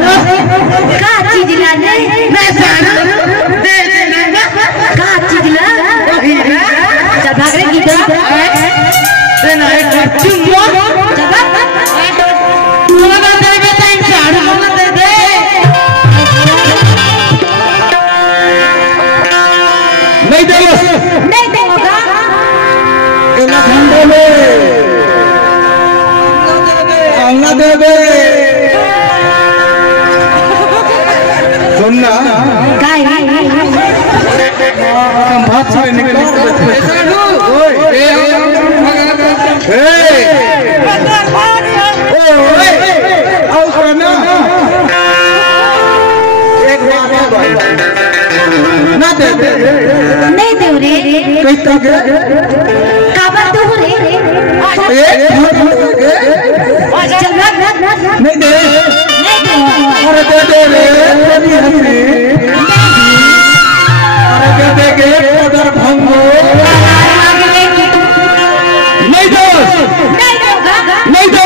का चीज ला दे मैं सारा दे देना का चीज ला चल भाग रे गीता देना एक चुम्मा चल मोला दे बे टाइम सारा मोला दे दे नहीं देगा इला ठंडे में आना दे दे सुनना काय हम भात से निकल ना दे नहीं दे रे कैसा के काबर तू रे चल नहीं दे अरे दे दे रे अरे दे के कदर भंगो नहीं दो नहीं दो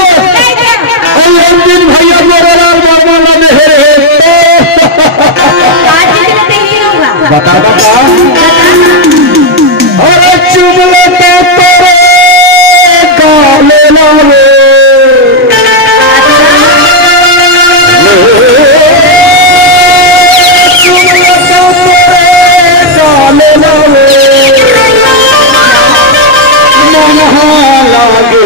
दिन भैया मेरे लाल मारवाना मेरे बता अरे चुमले तो तेरे काले लावे चुमले तो तेरे काले लावे मन लागे